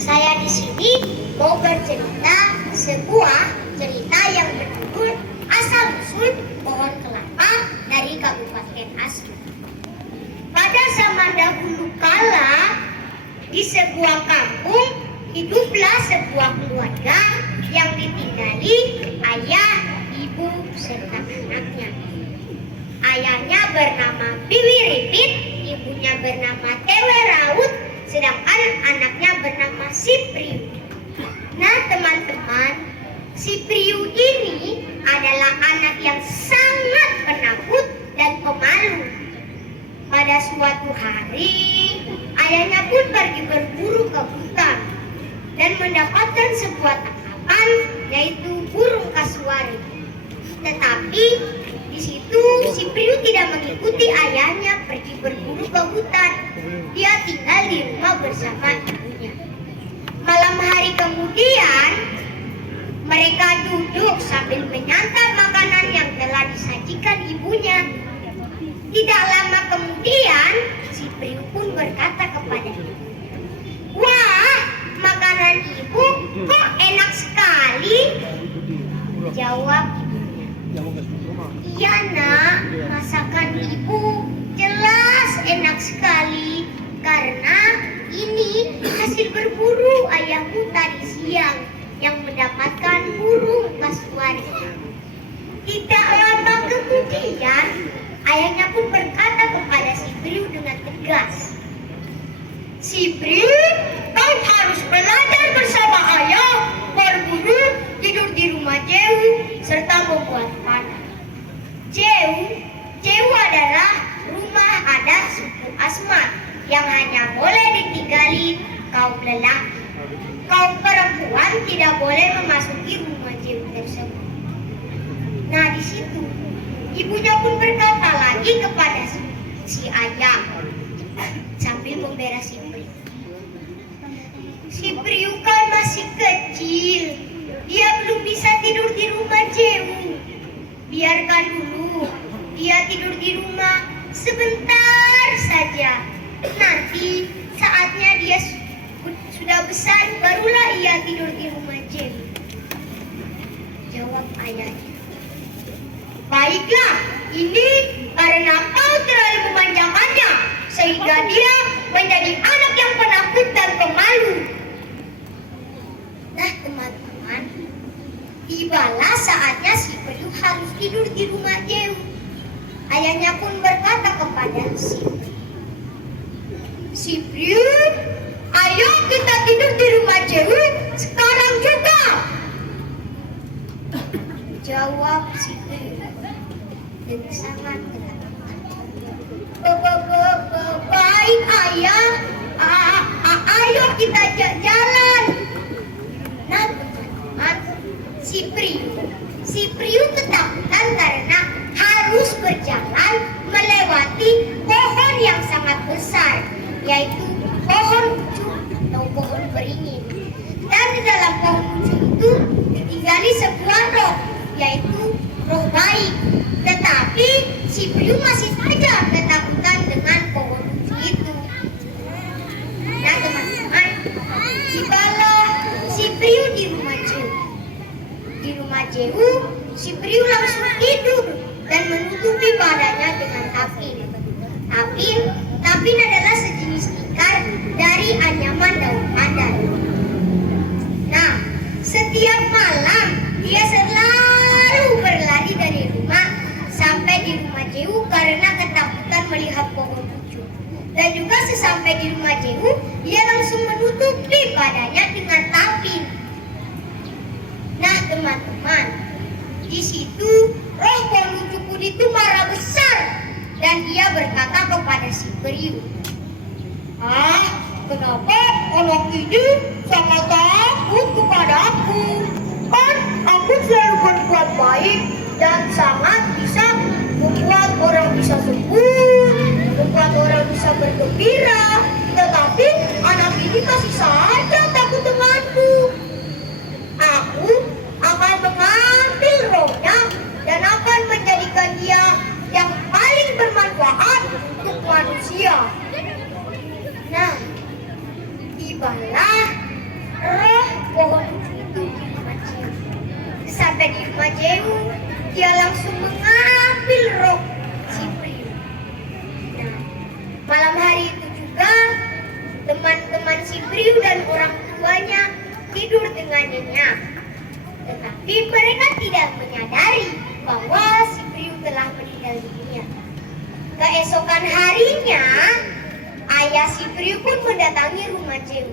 Saya di sini mau bercerita sebuah cerita yang berjudul Asal-usul Pohon Kelapa dari Kabupaten Asmat. Pada zaman dahulu kala, di sebuah kampung hiduplah sebuah keluarga yang ditinggali ayah, ibu, serta anaknya. Ayahnya bernama Bibi Ripit, ibunya bernama Tewe Raut, sedangkan anaknya bernama Sipriu. Nah teman-teman, Sipriu ini adalah anak yang sangat penakut dan pemalu. Pada suatu hari, ayahnya pun pergi berburu ke hutan dan mendapatkan sebuah tangkapan, yaitu burung kasuari. Tetapi di situ Sipriu tidak mengikuti ayahnya pergi berburu ke hutan. Dia tinggal di rumah bersama ibunya. Malam hari kemudian, mereka duduk sambil menyantap makanan yang telah disajikan ibunya. Tidak lama kemudian, Sipriu pun berkata kepada ibunya, "Wah, makanan ibu kok enak sekali?" Jawab ibunya, "Iya nak, masakan ibu jelas enak sekali karena ini hasil berburu ayahmu tadi siang yang mendapatkan burung kasuari." Tidak lama kemudian, ayahnya pun berkata kepada Sipriu dengan tegas, "Sipriu, kau harus belajar bersama ayah, berburu, tidur di rumah Jeu, serta membuat panah." Jeu adalah rumah adat suku Asmat yang hanya boleh ditinggali kaum lelaki. Kaum perempuan tidak boleh memasuki rumah Jeu tersebut. Nah di situ ibunya pun berkata lagi kepada si ayah sambil membela Sipriu. Sipriu kan masih kecil, dia belum bisa tidur di rumah Jeu. Biarkan dulu dia tidur di rumah sebentar saja. Nanti saatnya dia sudah besar, barulah ia tidur di rumah Jeu. Jawab ayahnya, "Baiklah, ini karena kau terlalu memanjakannya, sehingga dia menjadi anak yang penakut dan pemalu." Nah teman-teman, tibalah saatnya Sipriu harus tidur di rumah Jeu. Ayahnya pun berkata kepada Sipriu, "Sipriu, ayo kita tidur di rumah Jeu sekarang juga." Jawab Sipriu dengan sangat ketakutan, "Baik ayah, ayo kita jalan." Nah teman-teman, Sipriu ketakutan karena harus berjalan melewati pohon yang sangat besar, yaitu pohon ucu atau pohon beringin. Dan di dalam pohon ucu itu ditinggali sebuah roh, yaitu roh baik. Tetapi Sipriu masih saja ketakutan dengan pohon ucu itu. Nah teman-teman, tibalah Sipriu di rumah Jeu. Di rumah Jeu, Sipriu langsung tidur dan menutupi badannya dengan tapin. Tapin adalah sejenis tikar dari anyaman daun pandan. Nah, setiap malam dia selalu berlari dari rumah sampai di rumah Jeu karena ketakutan melihat pohon ucu. Dan juga sesampai di rumah Jeu, dia langsung menutupi badannya dengan tapin. Nah teman-teman, di situ roh pohon ucu pun itu marah besar dan dia berkata kepada Sipriu, "Kenapa anak ini sangat takut kepadaku? Kan aku selalu berbuat baik dan sangat bisa membuat orang bisa sembuh, membuat orang bisa bergembira. Tetapi anak ini masih saja takut denganku. Aku akan mengambil rohnya dan akan menjadikan dia yang paling bermanfaat untuk manusia." Nah, tibalah roh pohon itu di rumah Jehu. Sampai di rumah Jehu, dia langsung mengambil roh si Priu. Nah, malam hari itu juga teman-teman si Priu dan orang tuanya tidur dengan nyenyak. Tetapi mereka tidak menyadari bahwa si Priu telah meninggal dunia. Keesokan harinya, ayah si Priu pun mendatangi rumah Jehu.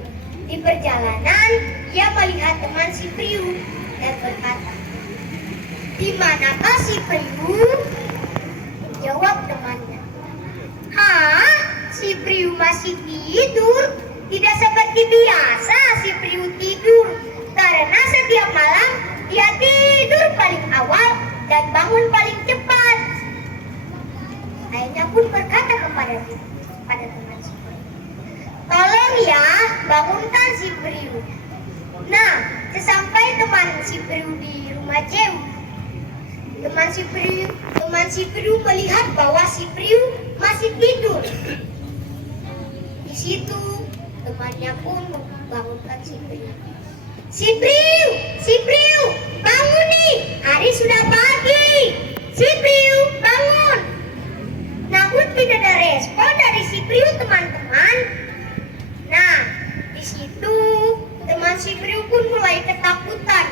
Di perjalanan, ia melihat teman si Priu dan berkata, "Di manakah si Priu?" Jawab temannya, "Hah? Si Priu masih tidur? Tidak seperti biasa si Priu tidur, karena setiap malam dia tidur paling awal dan bangun paling cepat." Ayahnya pun berkata kepada teman si Priu, "Tolong ya, bangunkan si Priu." Nah, sesampai teman si Priu di rumah Jehu, teman si Priu melihat bahwa si Priu masih tidur. Di situ temannya pun membangunkan si Priu. Si Priu, bangun nih, hari sudah pagi. Si Priu, bangun." Namun tidak ada respon dari si Priu, teman-teman. Nah, di situ teman si Priu pun mulai ketakutan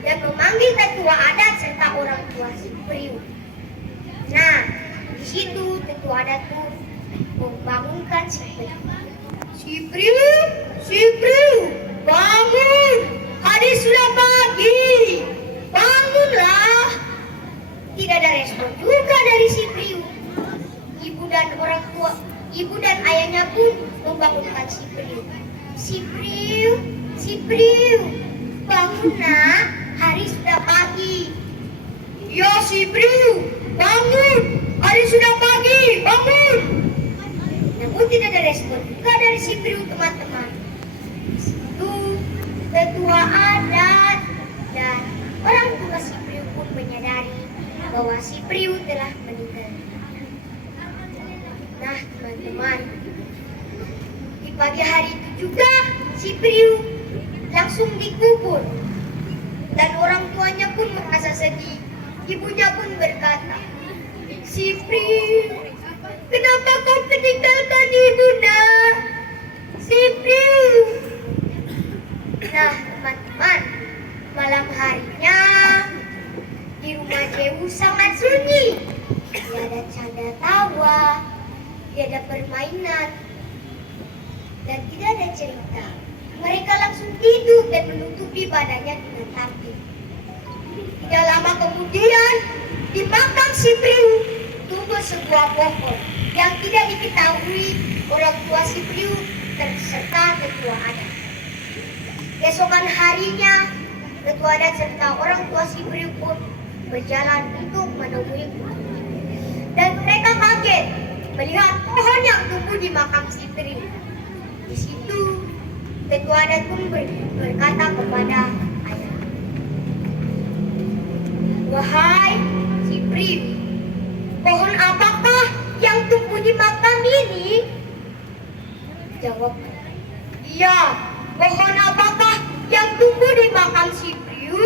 dan memanggil tetua adat serta orang tua si Priu. Nah, di situ tetua adat pun membangunkan si Priu. Si Priu, bangun, hari sudah pagi, bangunlah." Tidak ada respon juga dari si Priu. Ibu dan ayahnya pun membangunkan si Priu. Si Priu, bangun nak, hari sudah pagi." "Ya si Priu, bangun, hari sudah pagi, bangun." Namun tidak ada respon juga dari si Priu, teman-teman. Itu tetua adat dan orang tua si Priu pun menyadari bahwa si Priu telah meninggal. Nah, teman-teman, di pagi hari itu juga si Priu langsung dikubur dan orang tuanya pun merasa sedih. Ibunya pun berkata, "Si Priu, kenapa kau meninggalkan ibu nak? Si Priu." Nah, teman-teman, malam harinya di rumah Jehu sangat sunyi. Tiada canda tawa, tiada permainan, dan tidak ada cerita. Mereka langsung tidur dan menutupi badannya dengan tapir. Tidak lama kemudian, di makam si Priu tumbuh sebuah pohon yang tidak diketahui orang tua si Priu serta tetua adat. Keesokan harinya, tetua adat serta orang tua si Priu pun berjalan untuk menemui pohon. Dan mereka kaget melihat pohon yang tumbuh di makam si Priu. Di situ, tetua adat pun berkata kepada ayah, "Wahai si Priu, pohon apakah yang tumbuh di makam ini?" Jawab, "Iya, pohon apakah yang tumbuh di makam si Priu?"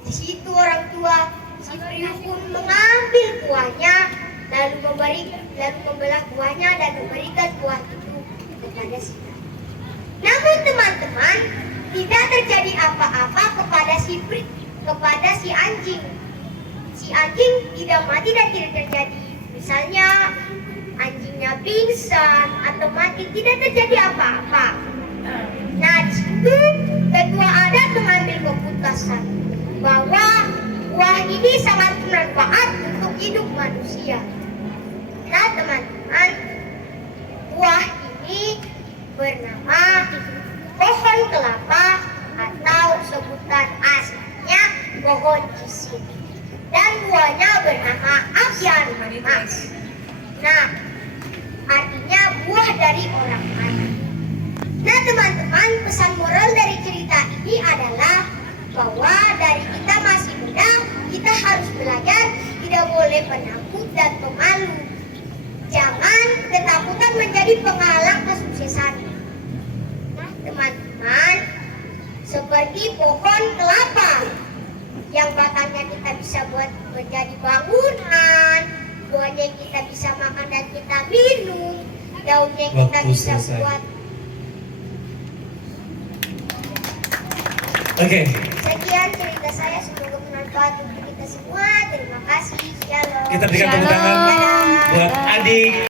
Di situ orang tua si Priu pun mengambil buahnya, lalu membelah buahnya dan memberikan buah itu kepada si Priu. Namun teman-teman, tidak terjadi apa-apa kepada si anjing. Si anjing tidak mati dan tidak terjadi, misalnya anjingnya pingsan atau mati, tidak terjadi apa-apa. Nah, di situ tetua adat mengambil keputusan bahwa buah ini sangat bermanfaat untuk hidup manusia. Nah, teman-teman, buah ini bernama pohon kelapa atau sebutan aslinya pohon cisir, dan buahnya bernama Agrianumas. Nah, artinya buah dari orang kaya. Nah, teman-teman, pesan moral dari cerita ini adalah bahwa dari kita masih muda, kita harus belajar tidak boleh penakut dan pemalu. Jangan ketakutan menjadi penghalang kesuksesan sana. Nah, teman-teman, seperti pohon kelapa yang batangnya kita bisa buat menjadi bangunan, buahnya kita bisa makan dan kita minum, daunnya kita Waktu bisa selesai. buat. Oke. Sekian cerita saya, semoga bermanfaat untuk kita semua. Terima kasih. Shalom. Kita berikan tepuk tangan Dadah. buat adik